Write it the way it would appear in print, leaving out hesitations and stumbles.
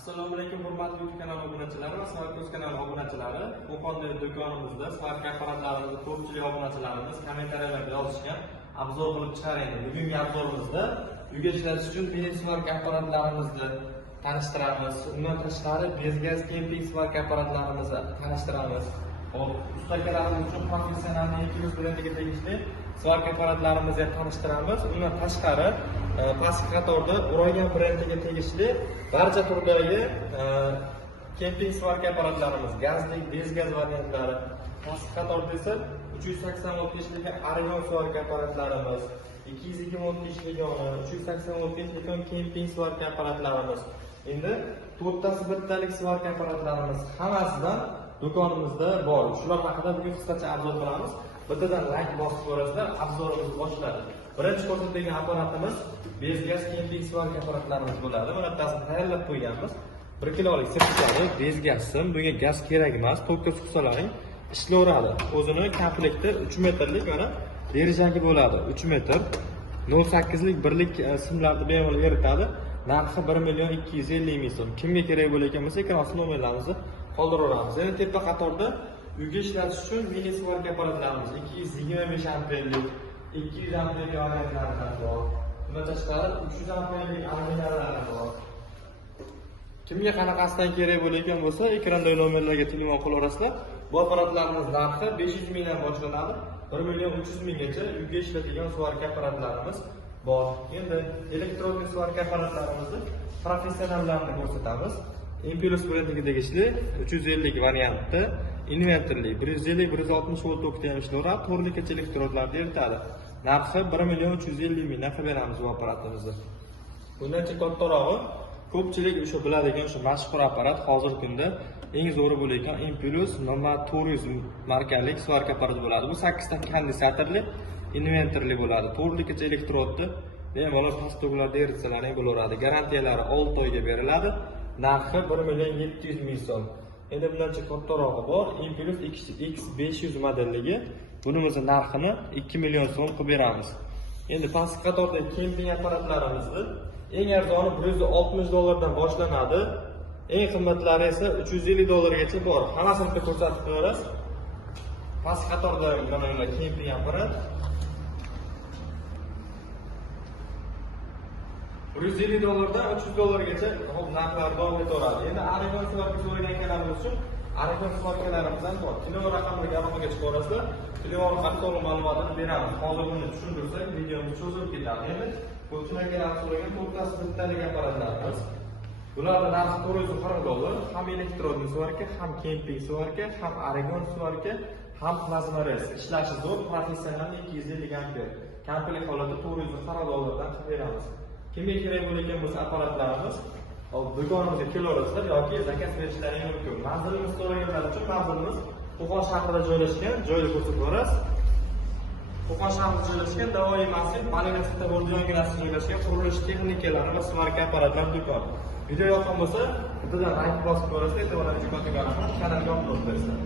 Assalomu alaykum hurmatli YouTube kanali obunachilari va Samarqand kanali obunachilari. Qo'qonda do'konimizda Samarqand apparatlarimizni ko'pchilik obunachilarimiz kommentariyalarda yozishgan, obzor qilib chiqaring. Bugungi obzorimizda uyga ishlatish uchun mini Samarqand apparatlarimizni tanishtiramiz. Undan tashqari bezgaz kemping Samarqand apparatlarimizni tanishtiramiz. Hop, ustakalarimiz uchun professional Impulse brendiga tegishli Samarqand apparatlarimizni tanishtiramiz. Undan tashqari pastki qatorda O'ragan brendiga tegishli barcha turdagi kemping Samarqand apparatlarimiz, gazli, bezgaz variantlari. Pastki qatorda esa 380 volt teshilgan Aragon Samarqand apparatlarimiz, 220 volt teshilgan 380 volt teshilgan kemping Samarqand apparatlarimiz. Endi to'rttasi bittalik Samarqand apparatlarimiz hammasidan do'konimizda bor. Shular haqida bugun qisqacha obzor qilamiz. Bittadan like bosib ko'rasizlar, obzorimizni boshladi. Birinchi ko'rsatilgan apparatimiz bezgaz kemping Samarqand apparatlarimiz bo'ladi. Mana bittasini tayyorlab qo'yganmiz. 1 kilolik sirtlari bezgaz sim, bunga gaz kerak emas. Tokka suqsalaring ishlayveradi. O'zini komplekti 3 metrlik mana derijagi bo'ladi. 3 metr 0.8 lik birlik simlarni bemalol eritadi. Narxi 1.250.000 so'm. Kimga kerak bo'lgan bo'lsa, ekran ostida nomerlarimizni qoldiraveramiz. Endi tepa qatorda uyga ishlatish uchun mini Samarqand apparatlarimiz 225 amperlik, 200 amperlik variantlardan bor. Bundan tashqari 300 amperlik aluminiylardan bor. Kimga qanaqasidan kerak bo'lgan bo'lsa, ekrandagi nomerlarga telefon qilaverasizlar. Bu apparatlarimiz narxi 500 mingdan boshlanadi. 1.300.000 gacha uyga ishlatilgan Samarqand apparatlarimiz bor. Endi elektronli Samarqand apparatlarimizni professionallarini ko'rsatamiz. Impulse brendiga tegishli 350 variantda invertorli 150-160 volt tokda ham ishlayveradi, to'rtlikcha elektrodlarni eritadi. Narxi 1.350.000 narxga beramiz bu apparatimizni. Bundan kattarog'i ko'pchilik o'sha biladigan o'sha mashhur apparat hozirgi kunda eng zo'ri bo'lgan Impulse Noma 400 markali Samarqand apparati bo'ladi. Bu 8 ta kondensatorli invertorli bo'ladi. To'rtlikcha elektrodni bemalol past toklarda eritsalar bo'laveradi. Garantiyalari 6 oyga beriladi. Narxi 1.700.000 so'm. Endi bundan kattarog'i bor. Impulse X500 modelligi. Bunimizning narxini 2 million so'm qilib beramiz. Endi pastki qatordagi kemping apparatlarimizni eng arzoni 160 dollardan boshlanadi. Eng qimmatlari esa 350 dollargacha bor. Hammasini bitta ko'rsatib qo'yamiz. Pastki qatorda mana kemping apparat 150 dollardan 300 dollargacha narxlar davom etaveradi. Endi Aragon Samarqand so'raganlarimiz uchun Aragon Samarqandlarimizdan bor. Telefon raqamiga aloqaga chiqaverasizlar. Telefon qattiq ma'lumotini beramiz. Hozir buni tushuntirsak, videomiz cho'zilib ketadi. Endi ko'pchiliklar so'ragan to'rttasi bittalik apparatlarimiz. Bularning narxi 440 dollar. Ham elektrodli Samarqand, ham kemping Samarqand, ham Aragon Samarqand, ham plazma res. Ishlashi zo'r, professional 250 amper. Komplekt holatda 440 dollardan qilib beramiz. Kimga kerak bo'lgan bo'lsa apparatlarimiz do'konimizga kelaverasizlar yoki zakaz berishlaringiz mumkin. Manzilimiz so'raganlar uchun manzilimiz Qo'qon shahrida joylashgan, joyni ko'rsatib beramiz. Qo'qon shahrida joylashgan Davoiy masjid, Malina Sitabordi yonginasida joylashgan qurilish texnikalari va Samarqand apparatlar do'koni. Video yoqqan bo'lsa, bittadan like bosib ko'rasizlar, e'tiboringizni kanalga obuna qilib qo'yasizlar.